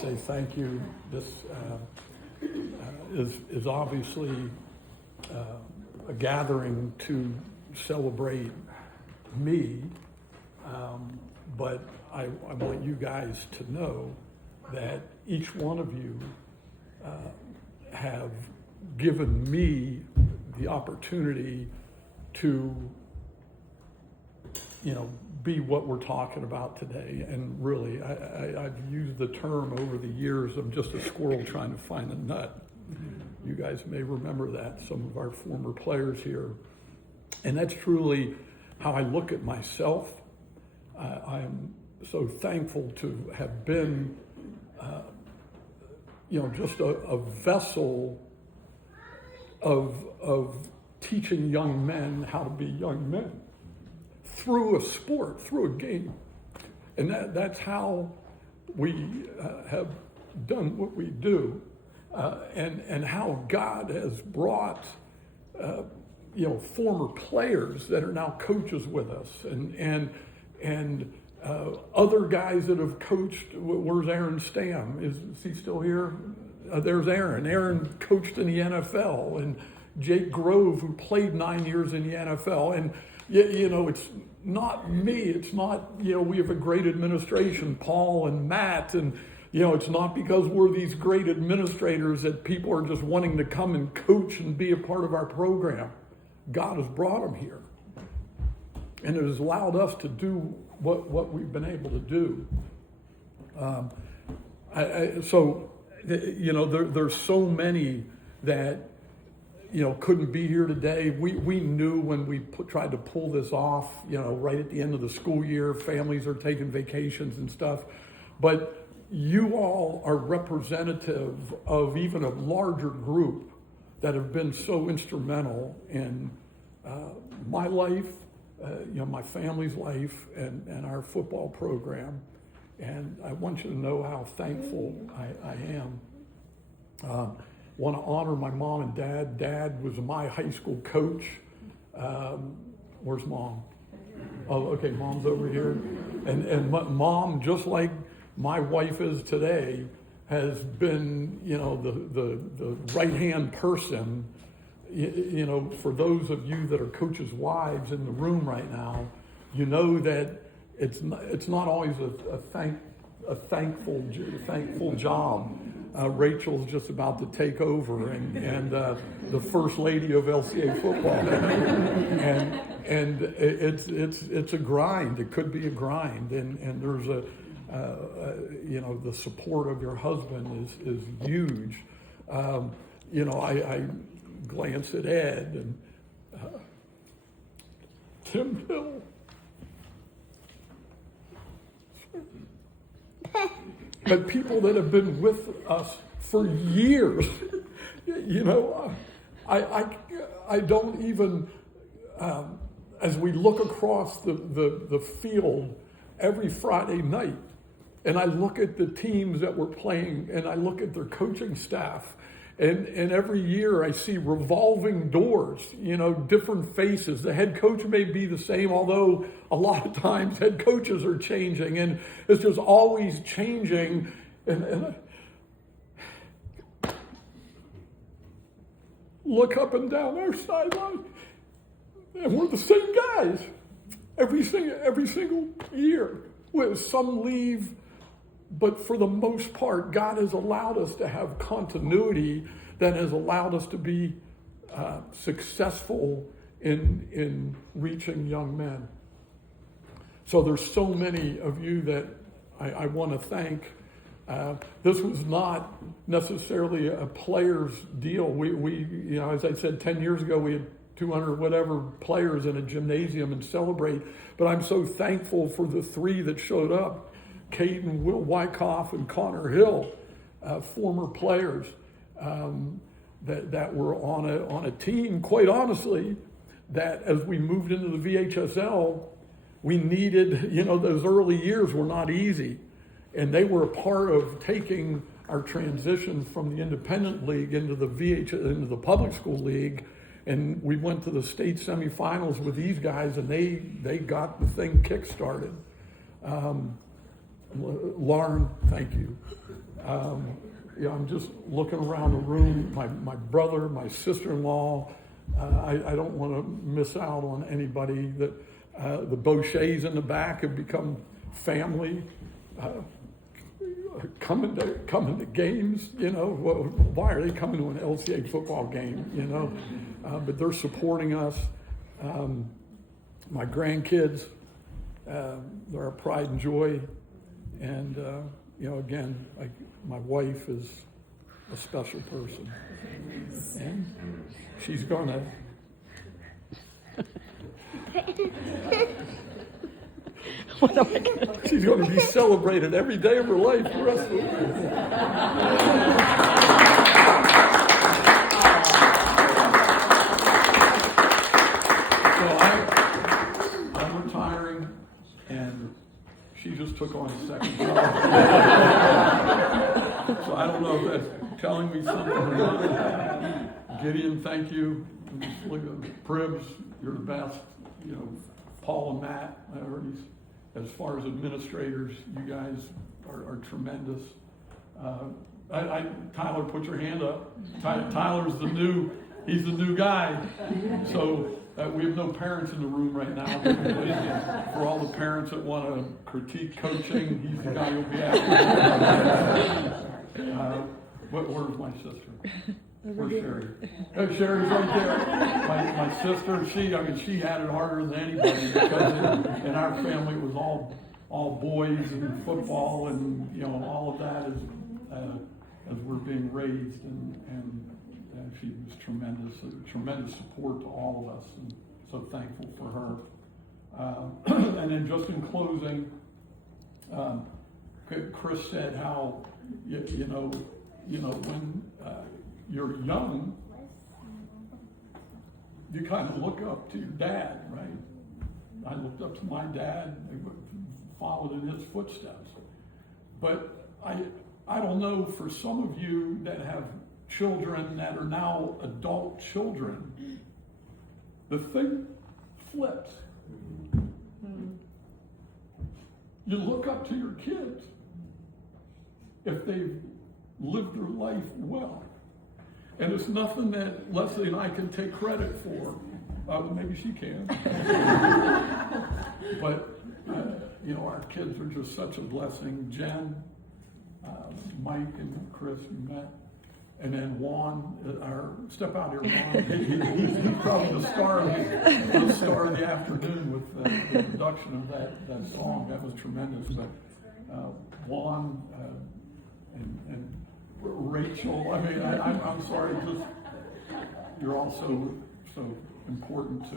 Say thank you. This is obviously a gathering to celebrate me, but I want you guys to know that each one of you have given me the opportunity to, be what we're talking about today. And really, I've used the term over the years, I'm just a squirrel trying to find a nut. You guys may remember that, some of our former players here. And that's truly how I look at myself. I am so thankful to have been, just a vessel of teaching young men how to be young men through a sport, through a game. And that's how we have done what we do, and how God has brought former players that are now coaches with us, and other guys that have coached. Where's Aaron Stam? Is he still here? There's Aaron. Aaron coached in the NFL, and Jake Grove, who played 9 years in the NFL. And it's not me. It's not, we have a great administration, Paul and Matt, and it's not because we're these great administrators that people are just wanting to come and coach and be a part of our program. God has brought them here, and it has allowed us to do what we've been able to do. There's so many that couldn't be here today. We knew when we tried to pull this off, right at the end of the school year, families are taking vacations and stuff. But you all are representative of even a larger group that have been so instrumental in my life, my family's life, and our football program. And I want you to know how thankful I am. Want to honor my mom and dad. Dad was my high school coach. Where's Mom? Oh, okay, Mom's over here. And Mom, just like my wife is today, has been, the right-hand person. For those of you that are coaches' wives in the room right now, you know that it's not always a thankful job. Rachel's just about to take over, and the first lady of LCA football, and it's a grind. It could be a grind, and there's the support of your husband is huge. I glance at Ed and Tim Hill. But people that have been with us for years, I don't even, as we look across the field every Friday night, and I look at the teams that we're playing, and I look at their coaching staff, and every year I see revolving doors, different faces. The head coach may be the same, although a lot of times head coaches are changing, and it's just always changing. And look up and down our sideline, and we're the same guys every single year. Some leave, but for the most part, God has allowed us to have continuity that has allowed us to be successful in reaching young men. So there's so many of you that I want to thank. This was not necessarily a player's deal. We as I said, 10 years ago, we had 200 whatever players in a gymnasium and celebrate. But I'm so thankful for the three that showed up. Caden, Will Wyckoff, and Connor Hill, former players that were on a team, quite honestly, that as we moved into the VHSL, we needed, those early years were not easy. And they were a part of taking our transition from the independent league into the public school league. And we went to the state semifinals with these guys, and they got the thing kick-started. Lauren, thank you. I'm just looking around the room, my brother, my sister-in-law. I don't want to miss out on anybody. That the Beauchets in the back have become family. Coming to games, why are they coming to an LCA football game, but they're supporting us. My grandkids, they're a pride and joy. And, again, my wife is a special person. And she's gonna she's going to be celebrated every day of her life the rest of her life. So I'm retiring, and she just took on a second job. So I don't know if that's telling me something or not. Gideon, thank you. Look at Pribs, you're the best. Paul and Matt, I already. As far as administrators, you guys are tremendous. Tyler, put your hand up. Tyler's he's the new guy. So we have no parents in the room right now. But for all the parents that want to critique coaching, he's the guy you'll be after. Where's my sister? Where's Sherry? Oh, Sherry's right there. My sister, she had it harder than anybody because in our family it was all boys and football and all of that as we're being raised and she was tremendous support to all of us, and so thankful for her. And then just in closing, Chris said how when you're young, you kind of look up to your dad, right? I looked up to my dad, followed in his footsteps. But I don't know, for some of you that have children that are now adult children, the thing flips. You look up to your kids if they've lived their life well. And it's nothing that Leslie and I can take credit for. Maybe she can. But, our kids are just such a blessing. Jen, Mike and Chris, you met. And then Juan, step out here, Juan. He's probably the star of the afternoon with the production of that song. That was tremendous. But Juan and Rachel, I'm sorry, you're all so important to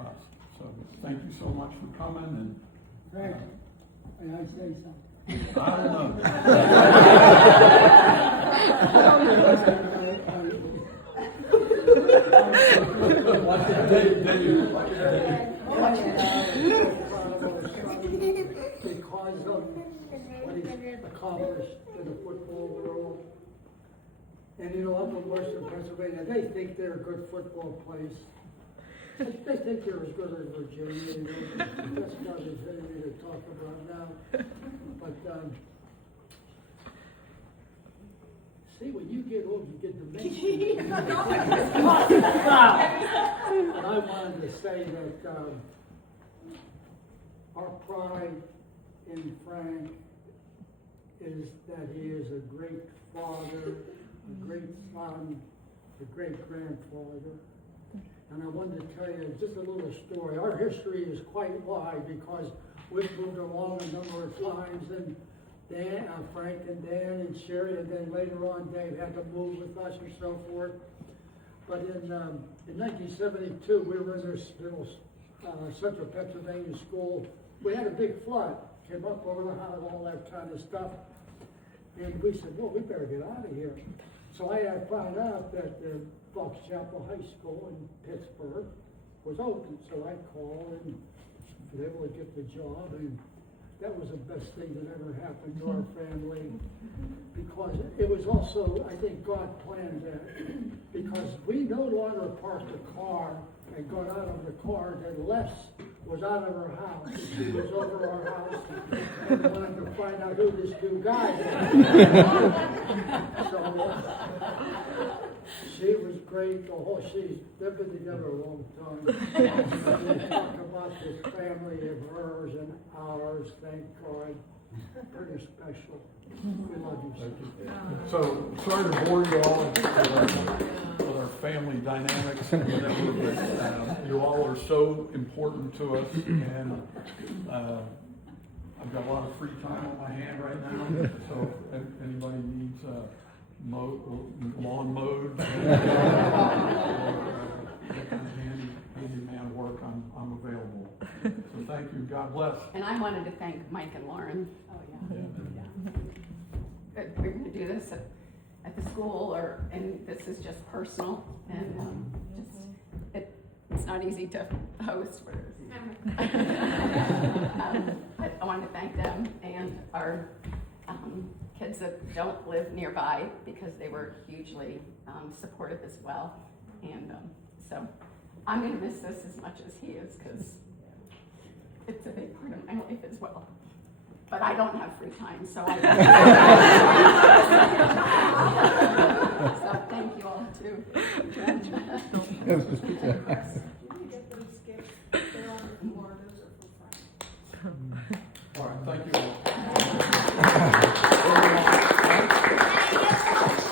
us. So thank you so much for coming. And Frank, may I say something? I don't know. Because of what he's accomplished in the football world. And up in Western Pennsylvania, they think they're a good football place. They think they're as good as Virginia. That's not as anything to talk about now. But see, when you get old, you get dementia. And I wanted to say that our pride in Frank is that he is a great father, a great son, a great grandfather. And I wanted to tell you just a little story. Our history is quite wide because we've moved along a number of times, and Frank and Dan and Sherry, and then later on Dave had to move with us and so forth. But in 1972, we were in this little Central Pennsylvania school. We had a big flood, came up over the house, all that kind of stuff. And we said, well, we better get out of here. So I had found out that the Fox Chapel High School in Pittsburgh was open. So I called and was able to get the job. And that was the best thing that ever happened to our family, because it was also, I think God planned that, because we no longer parked a car and got out of the car, then left was out of her house. She was over our house and wanted to find out who this new guy was. So she was great. They've been together a long time. They talk about this family of hers and ours, thank God. Pretty special. We love you, sir. So, sorry to bore you all with our family dynamics and whatever, but you all are so important to us, and I've got a lot of free time on my hand right now, so if anybody needs lawn mowed, handyman work, I'm available. So thank you, God bless. And I wanted to thank Mike and Lauren. Oh, yeah. We're going to do this at the school, and this is just personal, and it's not easy to host. But I want to thank them and our kids that don't live nearby, because they were hugely supportive as well. And so I'm going to miss this as much as he is, because it's a big part of my life as well. But I don't have free time, so so thank you all too.